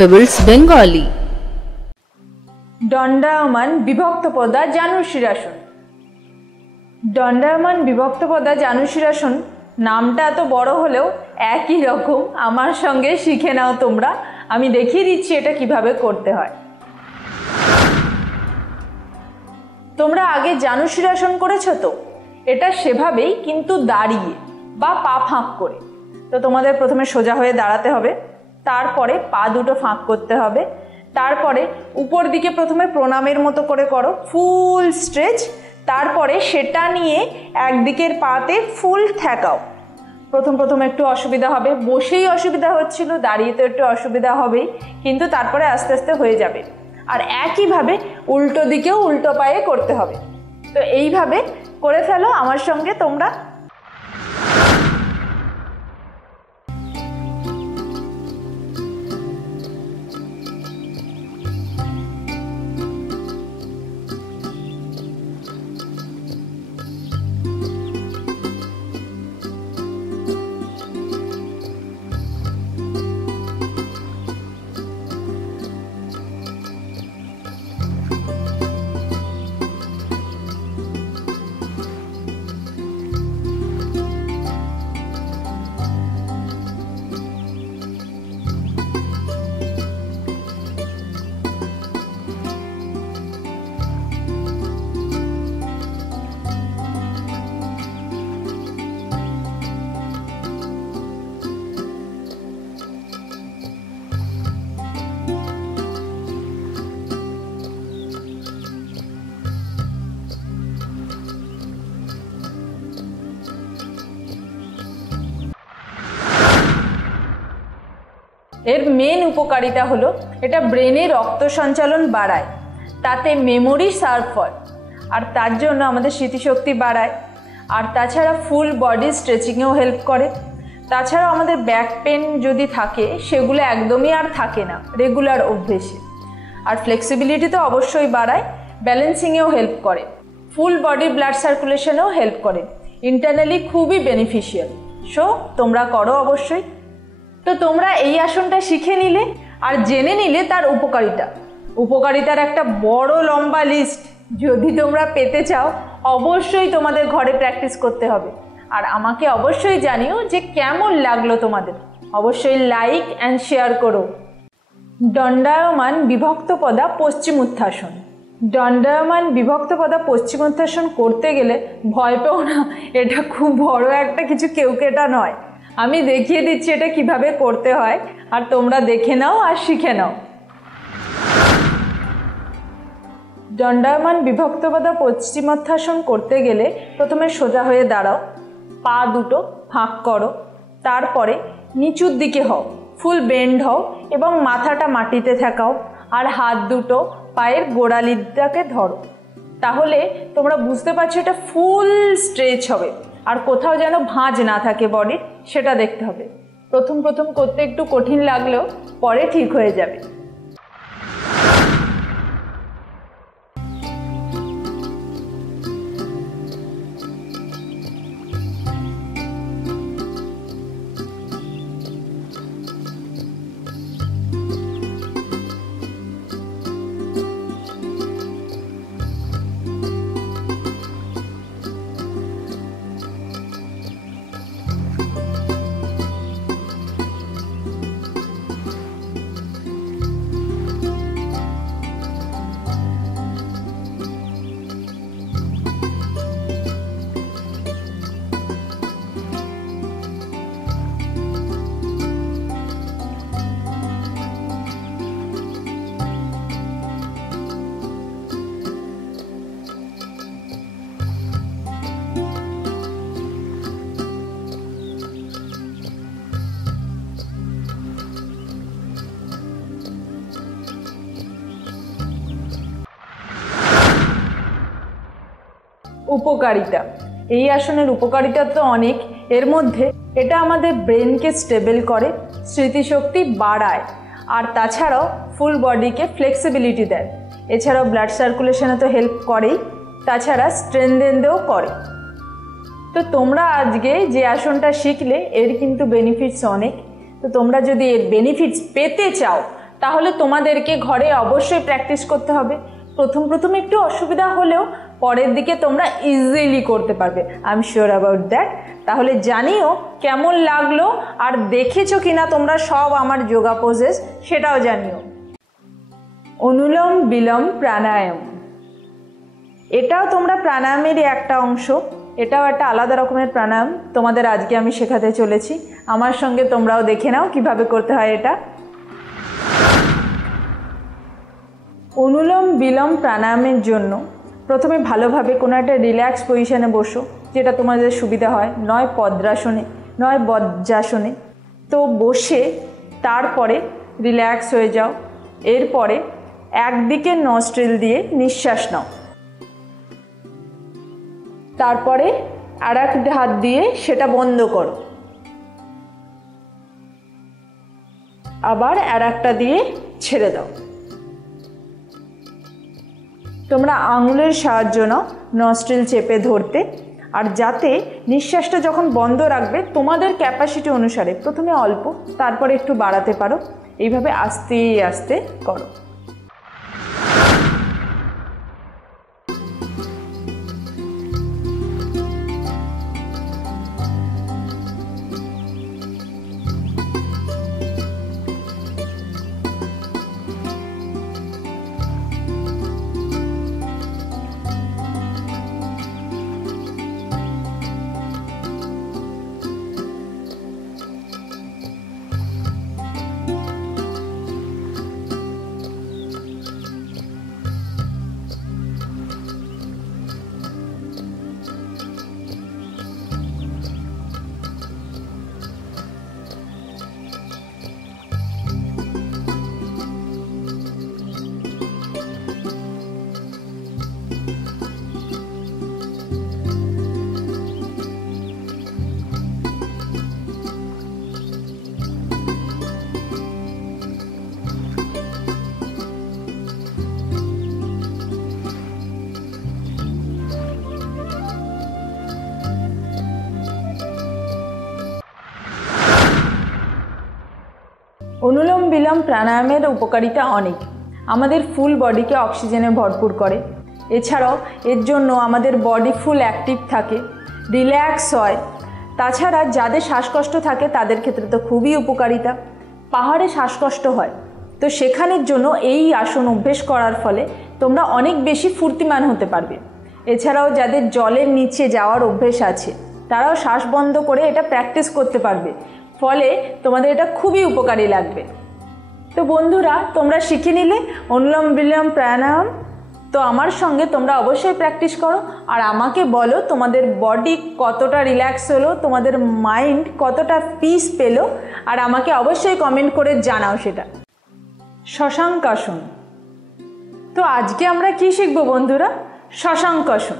Pebbles Bengali. দণ্ডায়মান বিভক্ত পদা জানুশীরাসন। দণ্ডায়মান বিভক্ত পদা জানুশীরাসন নামটা এত বড় হলেও একই রকম। আমার সঙ্গে শিখে নাও তোমরা, আমি দেখিয়ে দিচ্ছি এটা কিভাবে করতে হয়। তোমরা আগে জানুশীরাসন করেছো তো, এটা সেভাবেই কিন্তু দাঁড়িয়ে বা পা ফাঁক করে। তো তোমাদের প্রথমে সোজা হয়ে দাঁড়াতে হবে, তারপরে পা দুটো ফাঁক করতে হবে, তারপরে উপর দিকে প্রথমে প্রণামের মতো করে করো ফুল স্ট্রেচ, তারপরে সেটা নিয়ে একদিকের পাতে ফুল ঠেকাও। প্রথম একটু অসুবিধা হবে, বসেই অসুবিধা হচ্ছিল, দাঁড়িয়ে তো একটু অসুবিধা হবেই, কিন্তু তারপরে আস্তে আস্তে হয়ে যাবে। আর একইভাবে উল্টো দিকেও উল্টো পায়ে করতে হবে। তো এইভাবে করে ফেলো আমার সঙ্গে তোমরা। এর মেন উপকারিতা হলো এটা ব্রেনে রক্ত সঞ্চালন বাড়ায়, তাতে মেমোরি শার্প হয়, আর তার জন্য আমাদের স্মৃতিশক্তি বাড়ায়। আর তাছাড়া ফুল বডি স্ট্রেচিংয়েও হেল্প করে। তাছাড়া আমাদের ব্যাক পেন যদি থাকে সেগুলো একদমই আর থাকে না রেগুলার অভ্যেসে। আর ফ্লেক্সিবিলিটি তো অবশ্যই বাড়ায়, ব্যালেন্সিংয়েও হেল্প করে, ফুল বডি ব্লাড সার্কুলেশনেও হেল্প করে, ইন্টারনালি খুবই বেনিফিশিয়াল। সো তোমরা করো অবশ্যই। তো তোমরা এই আসনটা শিখে নিলে আর জেনে নিলে তার উপকারিতার একটা বড় লম্বা লিস্ট যদি তোমরা পেতে চাও অবশ্যই তোমাদের ঘরে প্র্যাকটিস করতে হবে। আর আমাকে অবশ্যই জানিও যে কেমন লাগলো তোমাদের, অবশ্যই লাইক অ্যান্ড শেয়ার করো। দণ্ডায়মান বিভক্ত পদা পশ্চিমোত্থাসন। দণ্ডায়মান বিভক্ত পদা পশ্চিমোত্থাসন করতে গেলে ভয় পেও না, এটা খুব বড় একটা কিছু কেউকেটা নয়। আমি দেখিয়ে দিচ্ছি এটা কিভাবে করতে হয়, আর তোমরা দেখে নাও আর শিখে নাও। দণ্ডায়মান বিভক্ত পদা পশ্চিমোত্থাসন করতে গেলে প্রথমে সোজা হয়ে দাঁড়াও, পা দুটো ফাঁক করো, তারপরে নিচুর দিকে হও, ফুল বেন্ড হও এবং মাথাটা মাটিতে ঠেকাও, আর হাত দুটো পায়ের গোড়ালিটাকে ধরো। তাহলে তোমরা বুঝতে পারছো এটা ফুল স্ট্রেচ হবে, আর কোথাও যেন ভাঁজ না থাকে বডির, সেটা দেখতে হবে। প্রথম করতে একটু কঠিন লাগলেও পরে ঠিক হয়ে যাবে। উপকারিতা, এই আসনের উপকারিতা তো অনেক। এর মধ্যে এটা আমাদের ব্রেনকে স্টেবল করে, স্মৃতিশক্তি বাড়ায়, আর তাছাড়াও ফুল বডিকে ফ্লেক্সিবিলিটি দেয়। এছাড়াও ব্লাড সার্কুলেশনে তো হেল্প করেই, তাছাড়া স্ট্রেনদেনও করে। তো তোমরা আজকে যে আসনটা শিখলে এর কিন্তু বেনিফিটস অনেক। তো তোমরা যদি এর বেনিফিটস পেতে চাও তাহলে তোমাদেরকে ঘরে অবশ্যই প্র্যাকটিস করতে হবে। প্রথম প্রথম একটু অসুবিধা হলেও পরের দিকে তোমরা ইজিলি করতে পারবে, I am sure about that. তাহলে জানিও কেমন লাগলো আর দেখেছো কিনা তোমরা সব আমার যোগা পোজেস, সেটাও জানিও। অনুলোম বিলোম প্রাণায়াম, এটাও তোমরা প্রাণায়ামেরই একটা অংশ। এটাও একটা আলাদা রকমের প্রাণায়াম তোমাদের আজকে আমি শেখাতে চলেছি। আমার সঙ্গে তোমরাও দেখে নাও কিভাবে করতে হয় এটা। অনুলোম বিলোম প্রাণায়ামের জন্য প্রথমে ভালোভাবে কোনো একটা রিল্যাক্স পজিশনে বসো, যেটা তোমাদের সুবিধা হয়, নয় পদ্মাসনে নয় বজ্রাসনে। তো বসে তারপরে রিল্যাক্স হয়ে যাও। এরপরে একদিকে নস্ট্রিল দিয়ে নিঃশ্বাস নাও, তারপরে আর এক হাত দিয়ে সেটা বন্ধ করো, আবার আর একটা দিয়ে ছেড়ে দাও। তোমরা আঙুলের সাহায্য নাও নস্ট্রিল চেপে ধরতে, আর যাতে নিঃশ্বাসটা যখন বন্ধ রাখবে তোমাদের ক্যাপাসিটি অনুসারে প্রথমে অল্প, তারপরে একটু বাড়াতে পারো। এইভাবে আস্তে আস্তে করো। অনুলোম বিলোম প্রাণায়ামের উপকারিতা অনেক। আমাদের ফুল বডিকে অক্সিজেনে ভরপুর করে। এছাড়াও এর জন্য আমাদের বডি ফুল অ্যাক্টিভ থাকে, রিল্যাক্স হয়। তাছাড়া যাদের শ্বাসকষ্ট থাকে তাদের ক্ষেত্রে তো খুবই উপকারিতা। পাহাড়ে শ্বাসকষ্ট হয়, তো সেখানের জন্য এই আসন অভ্যেস করার ফলে তোমরা অনেক বেশি ফুর্তিমান হতে পারবে। এছাড়াও যাদের জলের নিচে যাওয়ার অভ্যেস আছে তারাও শ্বাস বন্ধ করে এটা প্র্যাকটিস করতে পারবে, ফলে তোমাদের এটা খুবই উপকারী লাগবে। তো বন্ধুরা, তোমরা শিখে নিলে অনুলোম বিলোম প্রাণায়াম। তো আমার সঙ্গে তোমরা অবশ্যই প্র্যাকটিস করো আর আমাকে বলো তোমাদের বডি কতটা রিল্যাক্স হলো, তোমাদের মাইন্ড কতটা পিস পেলো, আর আমাকে অবশ্যই কমেন্ট করে জানাও সেটা। শশাঙ্কাসন। তো আজকে আমরা কি শিখবো বন্ধুরা? শশাঙ্কাসন।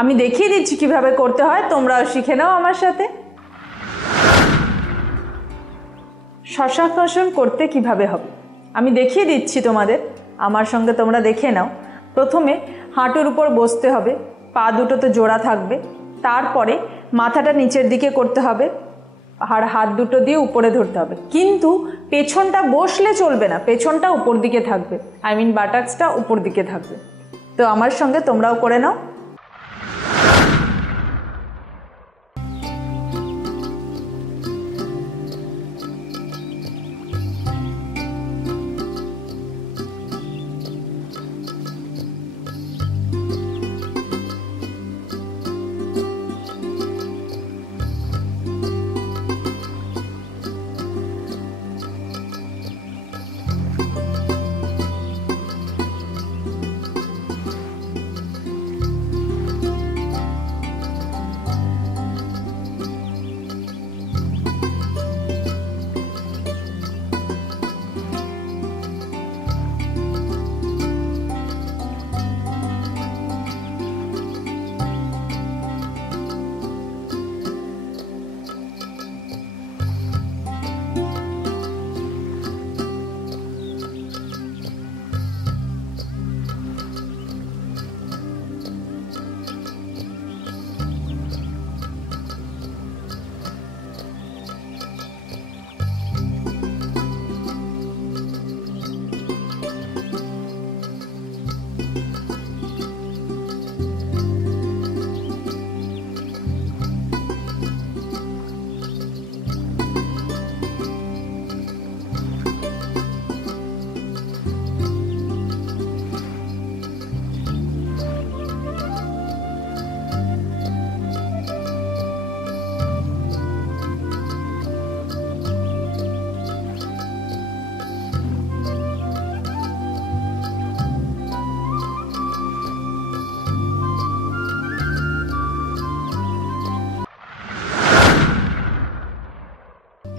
আমি দেখিয়ে দিচ্ছি কিভাবে করতে হয়, তোমরাও শিখে নাও আমার সাথে। শশাঙ্কাসন করতে কিভাবে হবে আমি দেখিয়ে দিচ্ছি তোমাদের, আমার সঙ্গে তোমরা দেখে নাও। প্রথমে হাঁটুর উপর বসতে হবে, পা দুটো তো জোড়া থাকবে। তারপরে মাথাটা নিচের দিকে করতে হবে আর হাত দুটো দিয়ে উপরে ধরতে হবে, কিন্তু পেছনটা বসলে চলবে না, পেছনটা উপর দিকে থাকবে, বাটাক্সটা উপর দিকে থাকবে। তো আমার সঙ্গে তোমরাও করে নাও।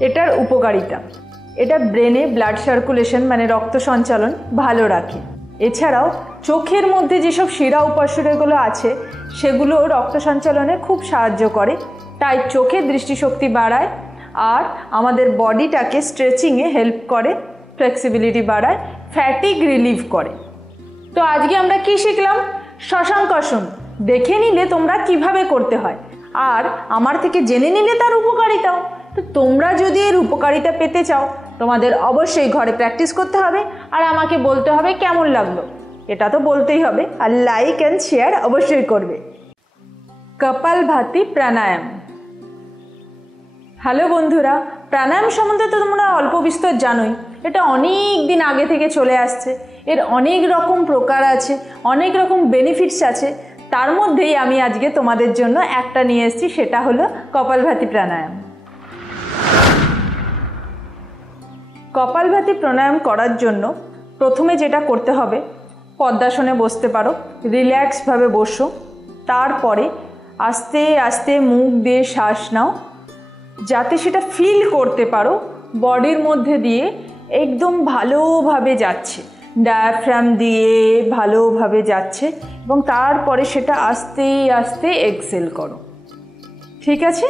এটার উপকারিতা, এটা ব্রেনে ব্লাড সার্কুলেশন মানে রক্ত সঞ্চালন ভালো রাখে। এছাড়াও চোখের মধ্যে যেসব শিরা উপাশিরাগুলো আছে সেগুলো রক্ত সঞ্চালনে খুব সাহায্য করে, তাই চোখের দৃষ্টিশক্তি বাড়ায় আর আমাদের বডিটাকে স্ট্রেচিংয়ে হেল্প করে, ফ্লেক্সিবিলিটি বাড়ায়, ফ্যাটিগ রিলিভ করে। তো আজকে আমরা কি শিখলাম? শশাঙ্কাসন দেখে নিলে তোমরা কিভাবে করতে হয়, আর আমার থেকে জেনে নিলে তার উপকারিতাও। তো তোমরা যদি এর উপকারিতা পেতে চাও তোমাদের অবশ্যই ঘরে প্র্যাকটিস করতে হবে আর আমাকে বলতে হবে কেমন লাগলো, এটা তো বলতেই হবে, আর লাইক অ্যান্ড শেয়ার অবশ্যই করবে। কপালভাতি প্রাণায়াম। হ্যালো বন্ধুরা, প্রাণায়াম সম্বন্ধে তো তোমরা অল্প বিস্তর জানোই। এটা অনেক দিন আগে থেকে চলে আসছে, এর অনেক রকম প্রকার আছে, অনেক রকম বেনিফিটস আছে। তার মধ্যেই আমি আজকে তোমাদের জন্য একটা নিয়ে এসেছি, সেটা হলো কপালভাতি প্রাণায়াম। কপালভাতি প্রাণায়াম করার জন্য প্রথমে যেটা করতে হবে, পদ্মাসনে বসতে পারো, রিল্যাক্সভাবে বসো। তারপরে আস্তে আস্তে মুখ দিয়ে শ্বাস নাও, যাতে সেটা ফিল করতে পারো বডির মধ্যে দিয়ে একদম ভালোভাবে যাচ্ছে, ডায়াফ্রাম দিয়ে ভালোভাবে যাচ্ছে, এবং তারপরে সেটা আস্তে আস্তে এক্সেল করো। ঠিক আছে?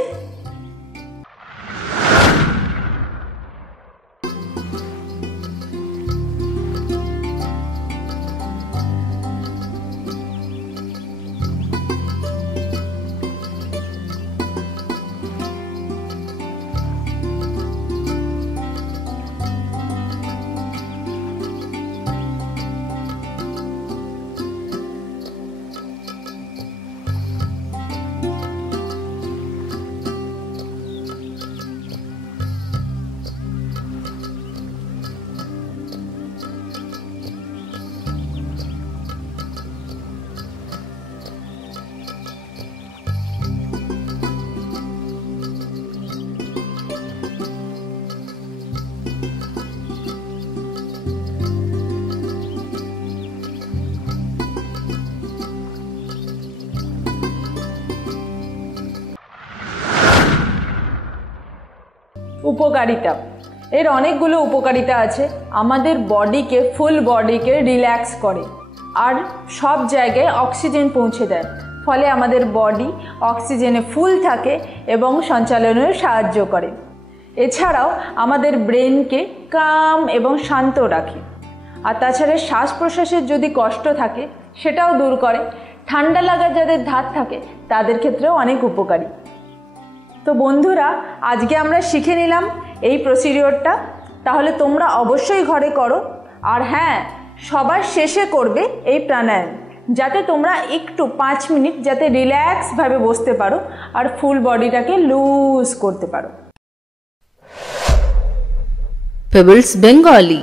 উপকারিতা, এর অনেকগুলো উপকারিতা আছে। আমাদের বডিকে, ফুল বডিকে রিল্যাক্স করে আর সব জায়গায় অক্সিজেন পৌঁছে দেয়, ফলে আমাদের বডি অক্সিজেনে ফুল থাকে এবং সঞ্চালনেও সাহায্য করে। এছাড়াও আমাদের ব্রেনকে কাম এবং শান্ত রাখে। আর তাছাড়া শ্বাস প্রশ্বাসের যদি কষ্ট থাকে সেটাও দূর করে। ঠান্ডা লাগার যাদের ধাত থাকে তাদের ক্ষেত্রেও অনেক উপকারী। তো বন্ধুরা, আজকে আমরা শিখে নিলাম এই প্রসিডিওরটা, তাহলে তোমরা অবশ্যই ঘরে করো। আর হ্যাঁ, সবার শেষে করবে এই প্রাণায়াম, যাতে তোমরা একটু 5 মিনিট যাতে রিল্যাক্সভাবে বসতে পারো আর ফুল বডিটাকে লুজ করতে পারো। Pebbles Bengali।